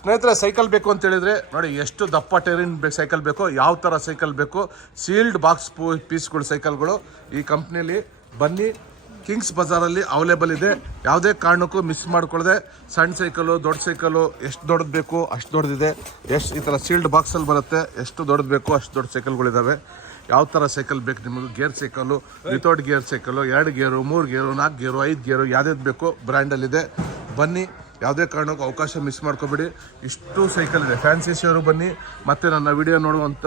ಸ್ನೇಹಿತರೆ ಸೈಕಲ್ ಬೇಕು ಅಂತ ಹೇಳಿದ್ರೆ ನೋಡಿ ಎಷ್ಟು ದಪ್ಪ ಟೈರಿನ ಸೈಕಲ್ ಬೇಕು, ಯಾವ ಥರ ಸೈಕಲ್ ಬೇಕು, ಸೀಲ್ಡ್ ಬಾಕ್ಸ್ ಪೀಸ್ಗಳು ಸೈಕಲ್ಗಳು ಈ ಕಂಪ್ನಿಯಲ್ಲಿ ಬನ್ನಿ. ಕಿಂಗ್ಸ್ ಬಜಾರಲ್ಲಿ ಅವೈಲೇಬಲ್ ಇದೆ. ಯಾವುದೇ ಕಾರಣಕ್ಕೂ ಮಿಸ್ ಮಾಡ್ಕೊಳ್ಳದೆ ಸಣ್ಣ ಸೈಕಲು ದೊಡ್ಡ ಸೈಕಲು ಎಷ್ಟು ದೊಡ್ಡದು ಬೇಕು ಅಷ್ಟು ದೊಡ್ಡದಿದೆ. ಎಷ್ಟು ಈ ಥರ ಸೀಲ್ಡ್ ಬಾಕ್ಸಲ್ಲಿ ಬರುತ್ತೆ, ಎಷ್ಟು ದೊಡ್ಡದು ಬೇಕು ಅಷ್ಟು ದೊಡ್ಡ ಸೈಕಲ್ಗಳಿದ್ದಾವೆ. ಯಾವ ಥರ ಸೈಕಲ್ ಬೇಕು ನಿಮಗೆ, gear cycle, without gear cycle, 2 ಗೇರು, 3 ಗೇರು, 4 ಗೇರು, 5 ಗೇರು, ಯಾವ್ದು ಬೇಕು ಬ್ರ್ಯಾಂಡಲ್ಲಿದೆ. ಬನ್ನಿ, ಯಾವುದೇ ಕಾರಣಕ್ಕೂ ಅವಕಾಶ ಮಿಸ್ ಮಾಡ್ಕೊಬೇಡಿ. ಇಷ್ಟು ಸೈಕಲ್ ಇದೆ. ಫ್ಯಾನ್ಸಿ ಶೋರು ಬನ್ನಿ. ಮತ್ತು ನನ್ನ ವಿಡಿಯೋ ನೋಡುವಂಥ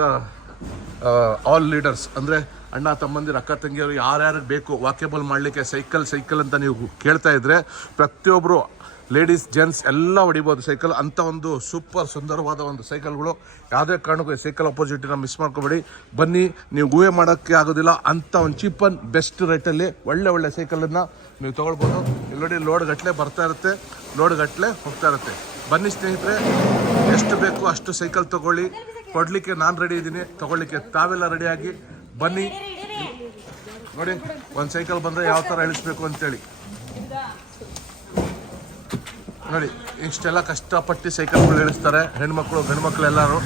ಆಲ್ ಲೀಡರ್ಸ್ ಅಂದರೆ ಅಣ್ಣ ತಮ್ಮಂದಿರು ಅಕ್ಕ ತಂಗಿಯವರು ಯಾರ್ಯಾರಿಗೆ ಬೇಕು ವಾಕೇಬಲ್ ಮಾಡಲಿಕ್ಕೆ ಸೈಕಲ್ ಅಂತ ನೀವು ಕೇಳ್ತಾ ಇದ್ದರೆ ಪ್ರತಿಯೊಬ್ಬರು ಲೇಡೀಸ್ ಜೆಂಟ್ಸ್ ಎಲ್ಲ ಹೊಡಿಬೋದು ಸೈಕಲ್. ಅಂಥ ಒಂದು ಸೂಪರ್ ಸುಂದರವಾದ ಒಂದು ಸೈಕಲ್ಗಳು. ಯಾವುದೇ ಕಾರಣಕ್ಕೂ ಸೈಕಲ್ ಅಪೋಸಿಟಿನ ಮಿಸ್ ಮಾಡ್ಕೊಬೇಡಿ. ಬನ್ನಿ, ನೀವು ಊಹೆ ಮಾಡೋಕ್ಕೆ ಆಗೋದಿಲ್ಲ ಅಂಥ ಒಂದು ಚೀಪ್ ಆ್ಯಂಡ್ ಬೆಸ್ಟ್ ರೇಟಲ್ಲಿ ಒಳ್ಳೆ ಸೈಕಲನ್ನು ನೀವು ತೊಗೊಳ್ಬೋದು. ಇಲ್ಲಿ ನೋಡಿ, ಲೋಡ್ ಗಟ್ಟಲೆ ಬರ್ತಾ ಇರುತ್ತೆ, ಲೋಡ್ ಗಟ್ಟಲೆ ಹೋಗ್ತಾ ಇರುತ್ತೆ. ಬನ್ನಿ ಸ್ನೇಹಿತರೆ, ಎಷ್ಟು ಬೇಕು ಅಷ್ಟು ಸೈಕಲ್ ತೊಗೊಳ್ಳಿ. ಕೊಡಲಿಕ್ಕೆ ನಾನು ರೆಡಿ ಇದ್ದೀನಿ, ತೊಗೊಳ್ಳಿಕ್ಕೆ ತಾವೆಲ್ಲ ರೆಡಿಯಾಗಿ ಬನ್ನಿ. ನೋಡಿ, ಒಂದು ಸೈಕಲ್ ಬಂದರೆ ಯಾವ ಥರ ಇಳಿಸ್ಬೇಕು ಅಂತೇಳಿ ನೋಡಿ. ಇಷ್ಟೆಲ್ಲ ಕಷ್ಟಪಟ್ಟು ಸೈಕಲ್ಗಳು ಇಳಿಸ್ತಾರೆ ಹೆಣ್ಮಕ್ಳು ಗಂಡ್ಮಕ್ಳು ಎಲ್ಲರೂ.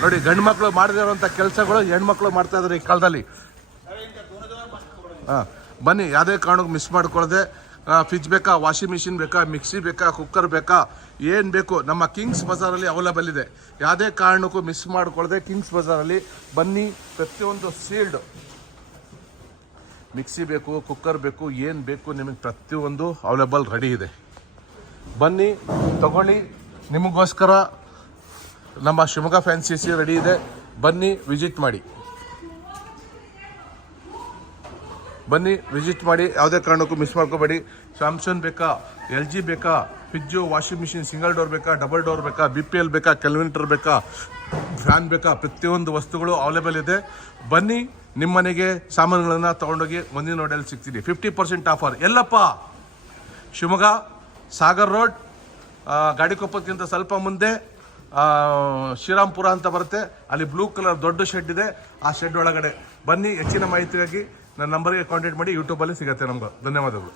ನೋಡಿ, ಗಂಡು ಮಕ್ಕಳು ಮಾಡದಿರೋಂಥ ಕೆಲಸಗಳು ಹೆಣ್ಮಕ್ಳು ಮಾಡ್ತಾ ಇದ್ದಾರೆ ಈ ಕಾಲದಲ್ಲಿ. ಬನ್ನಿ, ಯಾವುದೇ ಕಾರಣಕ್ಕೂ ಮಿಸ್ ಮಾಡ್ಕೊಳ್ಳದೆ. ಫ್ರಿಜ್ ಬೇಕಾ, ವಾಷಿಂಗ್ ಮಿಷಿನ್ ಬೇಕಾ, ಮಿಕ್ಸಿ ಬೇಕಾ, ಕುಕ್ಕರ್ ಬೇಕಾ, ಏನು ಬೇಕು ನಮ್ಮ ಕಿಂಗ್ಸ್ ಬಜಾರಲ್ಲಿ ಅವೈಲೇಬಲ್ ಇದೆ. ಯಾವುದೇ ಕಾರಣಕ್ಕೂ ಮಿಸ್ ಮಾಡ್ಕೊಳ್ಳದೆ ಕಿಂಗ್ಸ್ ಬಜಾರಲ್ಲಿ ಬನ್ನಿ. ಪ್ರತಿಯೊಂದು ಸೀಲ್ಡ್ ಮಿಕ್ಸಿ ಬೇಕು, ಕುಕ್ಕರ್ ಬೇಕು, ಏನು ಬೇಕು ನಿಮಗೆ ಪ್ರತಿಯೊಂದು ಅವೈಲೇಬಲ್ ರೆಡಿ ಇದೆ. ಬನ್ನಿ, ತಗೊಳ್ಳಿ. ನಿಮಗೋಸ್ಕರ ನಮ್ಮ ಶಿವಮೊಗ್ಗ ಫ್ಯಾನ್ಸಿ ರೆಡಿ ಇದೆ. ಬನ್ನಿ, ವಿಸಿಟ್ ಮಾಡಿ. ಬನ್ನಿ, ವಿಸಿಟ್ ಮಾಡಿ. ಯಾವುದೇ ಕಾರಣಕ್ಕೂ ಮಿಸ್ ಮಾಡ್ಕೋಬೇಡಿ. ಸ್ಯಾಮ್ಸಂಗ್ ಬೇಕಾ, LG ಬೇಕಾ, fridge, washing machine, single door ಬೇಕಾ, ಡಬಲ್ ಡೋರ್ ಬೇಕಾ, BPL ಬೇಕಾ, ಕೆಲ್ವಿನೇಟರ್ ಬೇಕಾ, ಫ್ಯಾನ್ ಬೇಕಾ, ಪ್ರತಿಯೊಂದು ವಸ್ತುಗಳು ಅವೈಲೇಬಲ್ ಇದೆ. ಬನ್ನಿ, ನಿಮ್ಮ ಮನೆಗೆ ಸಾಮಾನುಗಳನ್ನು ತೊಗೊಂಡೋಗಿ ಮುಂದಿನ ನೋಡಲ್ಲಿ ಸಿಗ್ತೀನಿ. 50% ಆಫರ್. ಎಲ್ಲಪ್ಪ? ಶಿವಮೊಗ್ಗ ಸಾಗರ್ ರೋಡ್, ಗಾಡಿಕೊಪ್ಪಕ್ಕಿಂತ ಸ್ವಲ್ಪ ಮುಂದೆ ಶ್ರೀರಾಮ್ಪುರ ಅಂತ ಬರುತ್ತೆ. ಅಲ್ಲಿ ಬ್ಲೂ ಕಲರ್ ದೊಡ್ಡ ಶೆಡ್ ಇದೆ, ಆ ಶೆಡ್ ಒಳಗಡೆ ಬನ್ನಿ. ಹೆಚ್ಚಿನ ಮಾಹಿತಿಗಾಗಿ ನನ್ನ ನಂಬರ್ಗೆ ಕಾಂಟ್ಯಾಕ್ಟ್ ಮಾಡಿ. ಯೂಟ್ಯೂಬಲ್ಲಿ ಸಿಗುತ್ತೆ ನಮ್ಗೆ. ಧನ್ಯವಾದಗಳು.